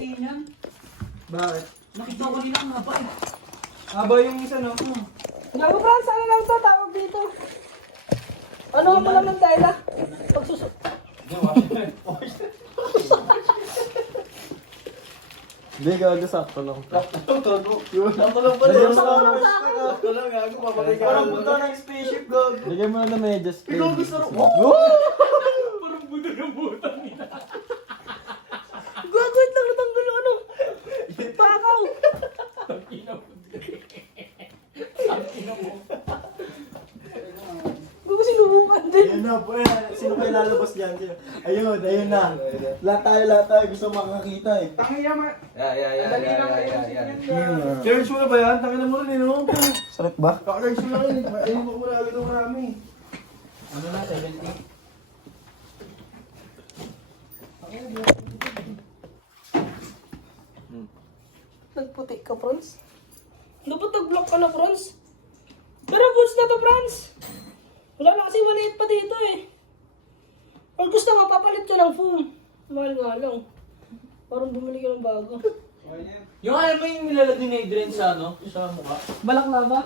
stain yan. Bakit? Nakita ko nila ang haba eh. Haba yung isa, no? Gago Franz, ano lang to? Tawag dito. Ano mo naman dahil ah? Pagsusot. Hindi, gago, sakto lang. Sakto lang pala. Sakto lang, gago. Papatay ka. Parang punta ng spaceship, gago. Lagyan mo na ng medyas. Ikaw gusto mo. Parang buto ng butang nila. Gago, ito natanggal yung ano. Pakaw. Ang ina mo. Ang ina mo. Gago, sinubukan din. Ayun na, po. Sino kayo lalabas dyan? Ayun na. Lahat tayo gusto makakita eh. Tangiya mo. Charge mo na ba yan? Tangin na mo rin, no? Sarap ba? Kaka-charge mo na rin. Ayun mo muna agad ng marami. Ano na, 70? Nagputi ka, Franz? Dapat nag-block ka na, Franz. Pero goods na to, Franz. Wala na kasi maliit pa dito eh. Pag gusto mo, papalit ka ng foam. Mahal nga lang. Parang bumili ka ng bago. Yung ano ba yung nilalagay ni Adrian sa ano? Sa mukha? Balak na ba?